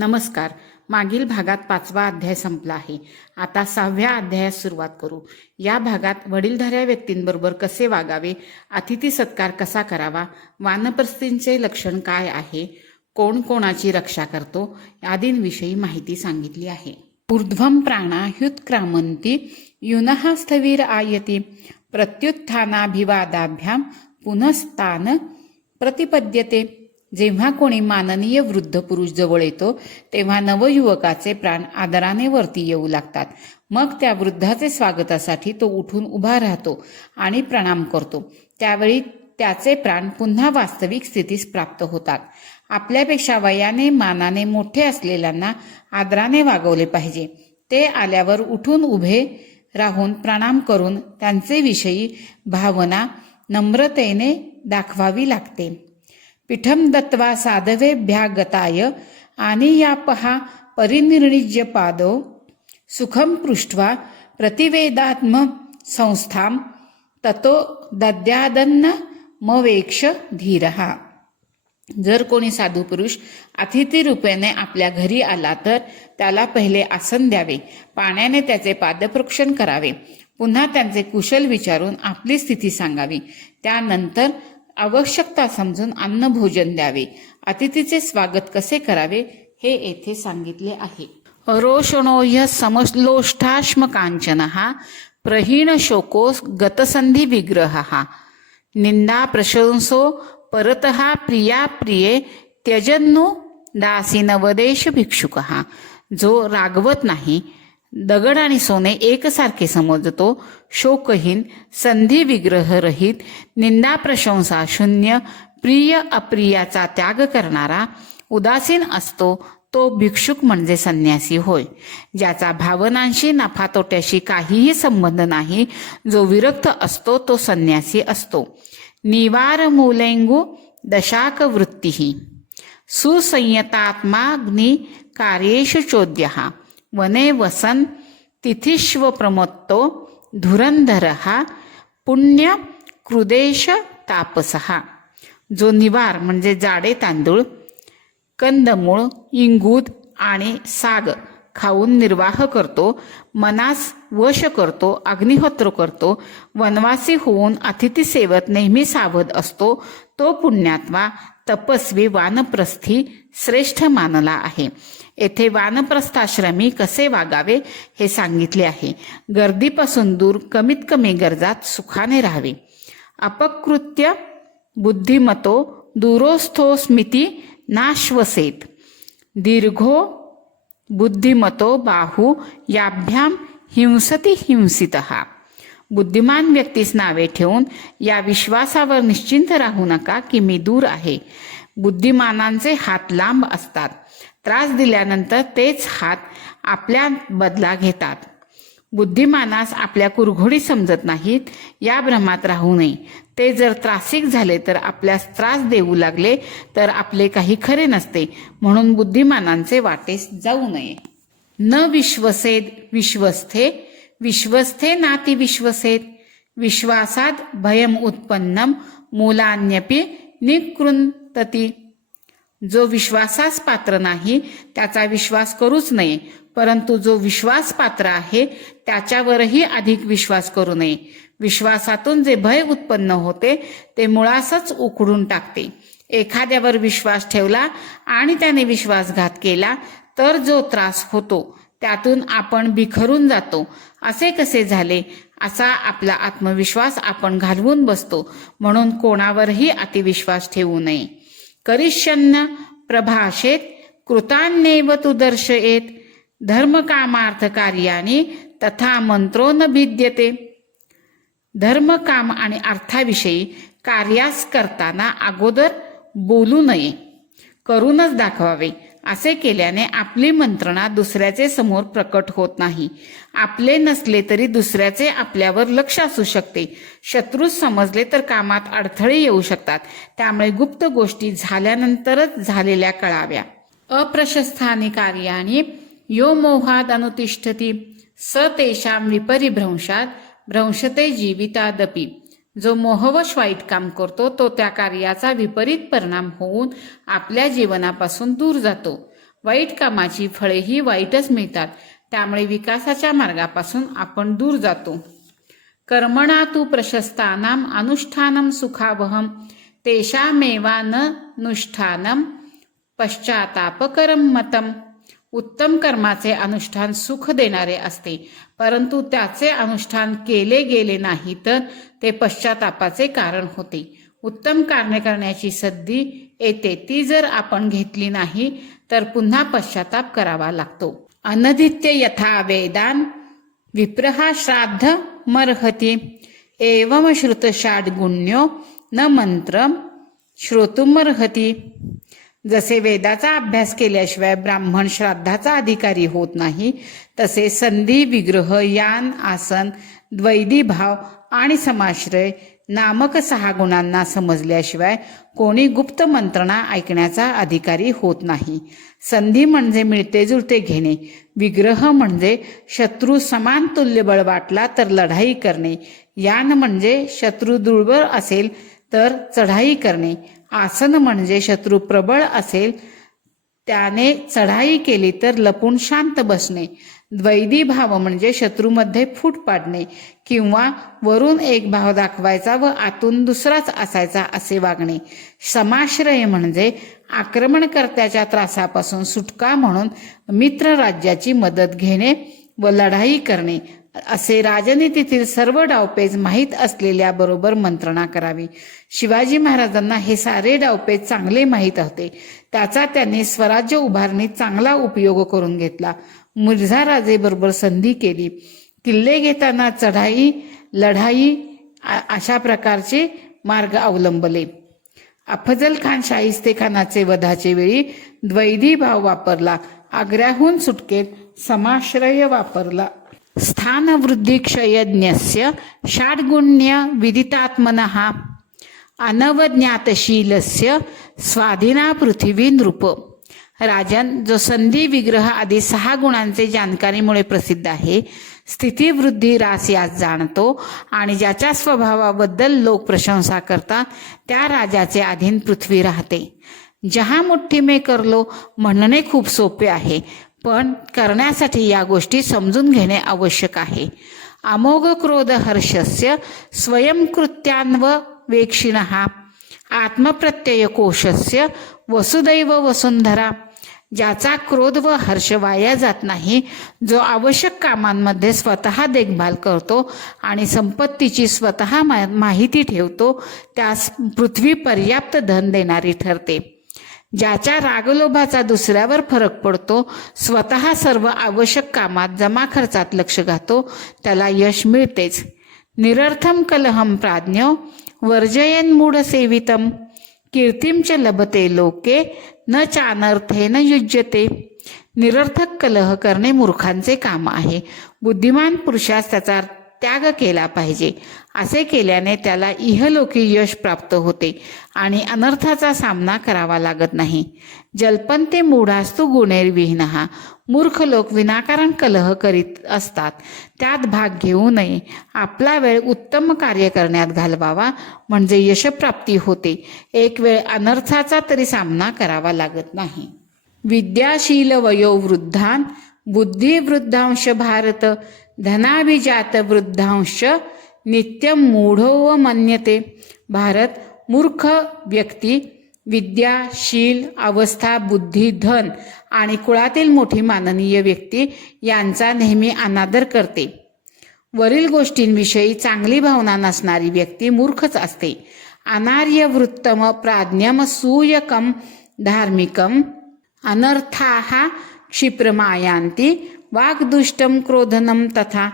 नमस्कार. मागील भागात 5वा अध्याय संपला आहे. आता 6व्या अध्यायास सुरुवात करू. या भागात वडीलधाऱ्या व्यक्तींबरोबर कसे वागावे, अतिथी सत्कार कसा करावा, वानप्रस्थींचे लक्षण काय आहे, कोण कोणाची रक्षा करतो आदींविषयी माहिती सांगितली आहे. ऊर्ध्वं प्राणा ह्युत्क्रामन्ति युनः स्थविर आयति प्रत्युत्थानाभिवादाभ्याम पुनस्तान प्रतिपद्यते. जेव्हा कोणी माननीय वृद्ध पुरुष जवळ येतो तेव्हा नवयुवकाचे प्राण आदराने वरती येऊ लागतात. मग त्या वृद्धाचे स्वागतासाठी तो उठून उभा राहतो आणि प्रणाम करतो. त्यावेळी त्याचे प्राण पुन्हा वास्तविक स्थितीस प्राप्त होतात. आपल्यापेक्षा वयाने मानाने मोठे असलेल्यांना आदराने वागवले पाहिजे. ते आल्यावर उठून उभे राहून प्रणाम करून त्यांचे विषयी भावना नम्रतेने दाखवावी लागते. पीठम दत्वा साधवेभ्यागताय आनीयापहा परिनिर्णिज्य पादो सुखम पृष्ट्वा प्रतिवेदात्म संस्थाम ततो दद्यादन्न मवेक्ष धीरहा. जर कोणी साधू पुरुष अतिथी रूपेने आपल्या घरी आला तर त्याला पहिले आसन द्यावे, पाण्याने त्याचे पादप्रक्षण करावे, पुन्हा त्यांचे कुशल विचारून आपली स्थिती सांगावी. त्यानंतर आवश्यकता समजून अन्न भोजन द्यावे. अतिथीचे स्वागत कसे करावे हे येथे सांगितले आहे. रोषणोह्य समश्लोष्ठाश्म कांचनः प्रहीण शोको गतसंधी विग्रहः निंदा प्रशंसो परतः प्रिया प्रिये त्यजन्नो दासीनवदेश भिक्षुकः. जो रागवत नाही, दगड आणि सोने एकसारखे समजतो, शोकहीन, संधी विग्रह रहित, निंदा प्रशंसा शून्य, प्रिय अप्रियाचा त्याग करणारा, उदासीन असतो तो भिक्षुक म्हणजे संन्यासी होय. ज्याचा भावनांशी नफातोट्याशी काहीही संबंध नाही, जो विरक्त असतो तो संन्यासी असतो. निवार मूलेंगु दशाक वृत्तीही सुसंयतात्माग्नि कार्येषु चोद्यः वने वसन तिथिश्व प्रमत्तो धुरंधरः पुण्य कृदेश तापसः. जो निवार म्हणजे जाडे तांदूळ, कंदमूळ, इंगूद आणि साग खाऊन निर्वाह करतो, मनास वश करतो, अग्निहोत्र करतो, वनवासी होऊन अतिथी सेवत नेहमी सावध असतो, तो पुण्यात्मा तपस्वी वानप्रस्थी श्रेष्ठ मानला आहे. येथे वानप्रस्थाश्रमी कसे वागावे हे सांगितले आहे. गर्दीपासून दूर कमीत कमी गरजात सुखाने राहावे. अपकृत्य बुद्धिमतो दूरोस्थो स्मिती नाश्वसेत दीर्घो बुद्धिमतो बाहू याभ्याम हिंसती हिंसितः. बुद्धिमान व्यक्तीस नावे ठेवून या विश्वासावर निश्चिंत राहू नका की मी दूर आहे. बुद्धिमानांचे हात लांब असतात. त्रास दिल्यानंतर तेच हात आपल्या बदला घेतात. बुद्धिमानास आपल्या कुरघोडी समजत नाहीत या भ्रमात राहू नये. ते जर त्रासिक झाले तर आपल्यास त्रास देऊ लागले तर आपले काही खरे नसते. म्हणून बुद्धिमानांचे वाटेस जाऊ नये. न विश्वसेद विश्वस्थे विश्वस्थे नाति विश्वसेत विश्वासात भयम उत्पन्नम मूलान्यपि निकृंतती. जो विश्वासास पात्र नाही त्याचा विश्वास करूच नये, परंतु जो विश्वास पात्र आहे त्याच्यावरही अधिक विश्वास करू नये. विश्वासातून जे भय उत्पन्न होते ते मुळासच उखडून टाकते. एखाद्यावर विश्वास ठेवला आणि त्याने विश्वासघात केला तर जो त्रास होतो त्यातून आपण बिखरून जातो. असे कसे झाले असा आपला आत्मविश्वास आपण घालवून बसतो. म्हणून कोणावरही अतिविश्वास ठेवू नये. करिष्यन्न प्रभाषेत कृतान्येव तु दर्शयेत धर्मकामार्थ कार्यानी तथा मंत्रो न भिद्यते. धर्म काम आणि अर्थाविषयी कार्यास करताना अगोदर बोलू नये, करूनच दाखवावे. असे केल्याने आपली मंत्रणा दुसऱ्याचे समोर प्रकट होत नाही. आपले नसले तरी दुसऱ्याचे आपल्यावर लक्ष असू शकते. शत्रूस समजले तर कामात अडथळे येऊ शकतात. त्यामुळे गुप्त गोष्टी झाल्यानंतरच झालेल्या कळाव्या. अप्रशस्थानि कार्याणि यो मोहाद अनुतिष्ठती स तेषां विपरिभ्रंशात भ्रंशते जीवितादपि. जो मोहवश वाईट काम करतो तो त्या कार्याचा विपरीत परिणाम होऊन आपल्या जीवनापासून दूर जातो. वाईट कामाची फळेही वाईटच मिळतात. त्यामुळे विकासाच्या मार्गापासून आपण दूर जातो. कर्मणा तु प्रशस्तानां अनुष्ठानं सुखावहं तेषामेवा न नुष्ठानं पश्चातापकरं मतम्. उत्तम कर्माचे अनुष्ठान सुख देणारे असते, परंतु त्याचे अनुष्ठान केले गेले नाही तर ते पश्चातापाचे कारण होते. उत्तम कार्य करण्याची संधी येते, ती जर आपण घेतली नाही तर पुन्हा पश्चाताप करावा लागतो. अनधित्य यथा वेदान विप्रहा श्राद्ध मर्हति एवं श्रुत षाड्गुण्यो न मंत्र श्रोतुमर्हति. जसे वेदाचा अभ्यास केल्याशिवाय ब्राह्मण श्राद्धाचा अधिकारी होत नाही, तसे संधी, विग्रह, यान, आसन, द्वैधी भाव आणि समाश्रय नामक 6 गुणांना समजल्याशिवाय कोणी गुप्त मंत्रणा ऐकण्याचा अधिकारी होत नाही. संधी म्हणजे मिळते जुळते घेणे, विग्रह म्हणजे शत्रू समान तुल्यबळ वाटला तर लढाई करणे, यान म्हणजे शत्रू दुर्बळ असेल तर चढाई करणे, आसन म्हणजे शत्रू प्रबळ असेल त्याने चढाई केली तर लपून शांत बसणे, द्वैधी भाव म्हणजे शत्रूमध्ये फूट पाडणे किंवा वरून एक भाव दाखवायचा व आतून दुसराच असायचा असे वागणे, समाश्रय म्हणजे आक्रमणकर्त्याच्या त्रासापासून सुटका म्हणून मित्र राज्याची मदत घेणे व लढाई करणे, असे राजनीतीतील सर्व डावपेच माहीत असलेल्या बरोबर मंत्रणा करावी. शिवाजी महाराजांना हे सारे डावपेच चांगले माहीत होते. त्याचा त्यांनी स्वराज्य उभारणीत चांगला उपयोग करून घेतला. मिर्झा राजे बरोबर संधी केली, किल्ले घेताना चढाई, लढाई अशा प्रकारचे मार्ग अवलंबले. अफजल खान शाहिस्ते खानाचे वधाचे वेळी द्वैधी भाव वापरला, आग्र्याहून सुटकेत समाश्रय वापरला. स्थानवृद्धी क्षयज्ञस्य षाड्गुण्य विदितात्मनः अनवज्ञातशीलस्य स्वाधीना पृथ्वी नृप. राजन, जो संधी, विग्रह आदी 6 गुणांचे जाणकारीमुळे प्रसिद्ध आहे, स्थिती, वृद्धी, रास यास जाणतो आणि ज्याच्या स्वभावाबद्दल लोक प्रशंसा करतात, त्या राजाचे अधीन पृथ्वी राहते. जहा मुठ्ठी में कर लो म्हणणे खूप सोपे आहे, पण करण्यासाठी या गोष्टी समजून घेणे आवश्यक आहे. अमोघ क्रोध हर्षस्य स्वयंकृत्यान्ववेक्षिणः आत्मप्रत्यय कोशस्य वसुदैव वसुंधरा. ज्याचा क्रोध व हर्ष वाया जात नाही, जो आवश्यक कामांमध्ये स्वतः देखभाल करतो आणि संपत्तीची स्वतः माहिती ठेवतो, त्यास पृथ्वी पर्याप्त धन देणारी ठरते. ज्याच्या रागलोभाचा दुसऱ्यावर फरक पडतो, स्वतः सर्व आवश्यक कामात जमा खर्चात लक्ष घातो, त्याला यश मिळतेच. निरर्थम कलहम प्राज्ञो वर्जयन मूढ सेवितम कीर्तिम च लभते लोके न चानर्थेन युज्यते. निरर्थक कलह करणे मूर्खांचे काम आहे. बुद्धिमान पुरुषास त्याचा त्याग केला पाहिजे. असे केल्याने त्याला इहलोकी यश प्राप्त होते आणि अनर्थाचा सामना करावा लागत नाही. जल्पन्ते मूढास्तु गुणैर्विहीनः. मूर्ख लोक विनाकारण कलह करीत असतात, त्यात भाग घेऊ नये. आपला वेळ उत्तम कार्य करण्यात घालवावा, म्हणजे यशप्राप्ती होते. एक वेळ अनर्थाचा तरी सामना करावा लागत नाही. विद्याशील वयोवृद्धान बुद्धिवृद्धांश भारत धनाभिजात वृद्धांश नित्यम मूढो मन्यते. भारत, मूर्ख व्यक्ती विद्याशील, अवस्था, बुद्धी, धन आणि कुळातील मोठी माननीय व्यक्ती यांचा नेहमी अनादर करते. वरील गोष्टींविषयी चांगली भावना नसणारी व्यक्ती मूर्खच असते. अनार्य वृत्तम प्राज्ञम सूयकम धार्मिकम अनर्थाः क्षिप्रमायांती वाग्दुष्टम क्रोधनम तथा.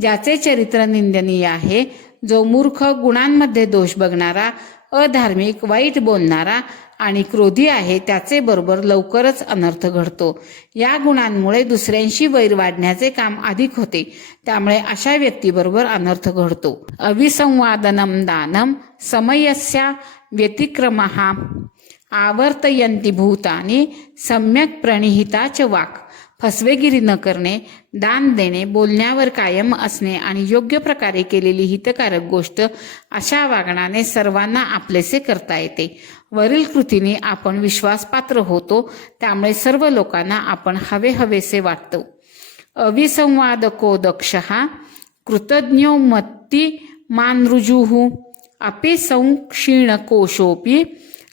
ज्याचे चरित्र निंदनीय आहे, जो मूर्ख, गुणांमध्ये दोष बघणारा, अधार्मिक, वाईट बोलणारा आणि क्रोधी आहे, त्याचे बरोबर लवकरच अनर्थ घडतो. या गुणांमुळे दुसऱ्यांशी वैर वाढण्याचे काम अधिक होते, त्यामुळे अशा व्यक्तीबरोबर अनर्थ घडतो. अविसंवादनम दानम समयस्या व्यतिक्रमः आवर्तयन्ति भूतानि सम्यक प्रणिहिता च वाक्. फसवेगिरी न करणे, दान देणे, बोलण्यावर कायम असणे आणि योग्य प्रकारे केलेली हितकारक गोष्ट अशा वागण्याने सर्वांना आपलेसे करता येते. वरील कृतीने आपण विश्वासपात्र होतो, त्यामुळे सर्व लोकांना आपण हवेसे वाटतो. अविसंवादको दक्षः कृतज्ञो मत्तिमान् ऋजुः अपि संक्षीणकोशोऽपि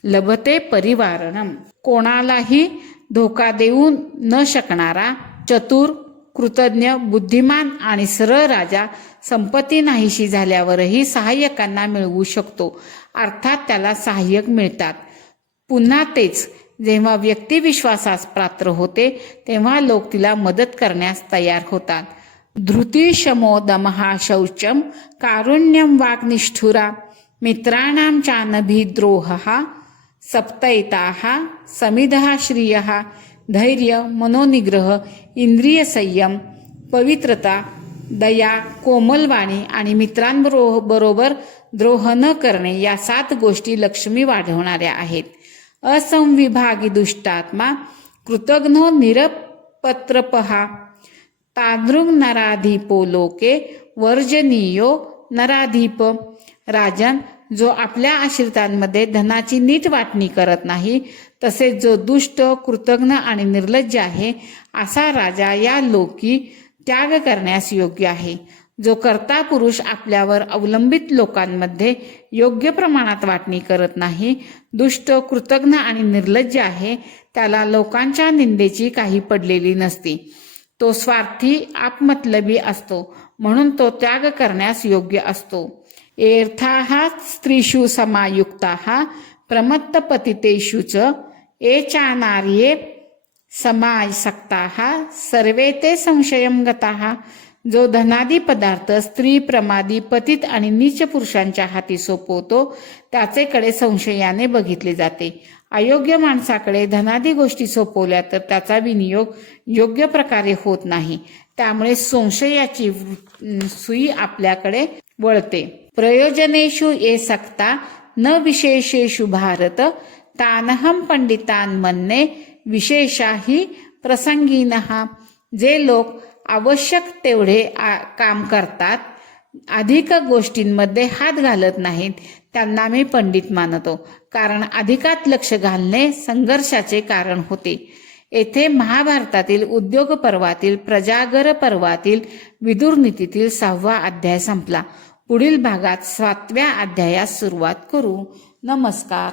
लभते परिवारणम. कोणालाही धोका देऊ न शकणारा, चतुर, कृतज्ञ, बुद्धिमान आणि सरळ राजा संपत्ती नाहीशी झाल्यावरही सहाय्यकांना मिळवू शकतो. अर्थात त्याला सहाय्यक मिळतात. पुन्हा तेच, जेव्हा व्यक्ती विश्वासास पात्र होते तेव्हा लोक तिला मदत करण्यास तयार होतात. धृती शमो दमः शौचम कारुण्यम वाग्निष्ठुरा मित्राणां चानभिद्रोहः सप्तैताः समिधः श्रियः धैर्य मनोनिग्रह इंद्रिय संयम पवित्रता दया कोमलवाणी आणि मित्रांबरोबर द्रोह न करणे या 7 गोष्टी लक्ष्मी वाढवणाऱ्या आहेत. असंविभागी दुष्टात्मा कृतघ्नो निरपत्रपहा तादृग नराधिपो लोके वर्जनीयो नराधिप. राजन, जो आपल्या आश्रितांमध्ये धनाची नीट वाटणी करत नाही, तसेच जो दुष्ट, कृतघ्न आणि निर्लज्ज आहे, असा राजा या लोकी त्याग करण्यास योग्य आहे. जो कर्ता पुरुष आपल्यावर अवलंबित लोकांमध्ये योग्य प्रमाणात वाटणी करत नाही, दुष्ट, कृतघ्न आणि निर्लज्ज आहे, त्याला लोकांच्या निंदेची काही पडलेली नसते. तो स्वार्थी, आपमतलबी असतो, म्हणून तो त्याग करण्यास योग्य असतो. एर्थाः स्त्रीषु समायुक्ताः प्रमत्तपतितेषु च ये चानार्ये समासक्ताः सर्वे ते संशयं गताः. जो धनादी पदार्थ स्त्री, प्रमादी, पतित आणि नीच पुरुषांच्या हाती सोपवतो त्याचेकडे संशयाने बघितले जाते. अयोग्य माणसाकडे धनादी गोष्टी सोपवल्या तर त्याचा विनियोग योग्य प्रकारे होत नाही, त्यामुळे संशयाची सुई आपल्याकडे वळते. प्रयोजनेषु ये सक्ता न विशेषेषु भारत तानहं पंडितान् मन्ये विशेषाहि प्रसंगिनः. जे लोक आवश्यक तेवढे काम करतात, अधिक गोष्टींमध्ये हात घालत नाहीत, त्यांना मी पंडित मानतो, कारण अधिकात लक्ष घालणे संघर्षाचे कारण होते. येथे महाभारतातील उद्योग पर्वातील प्रजागर पर्वातील विदुर नीतीतील 6वा अध्याय संपला. पुढील भागात 7व्या अध्यायास सुरुवात करू. नमस्कार.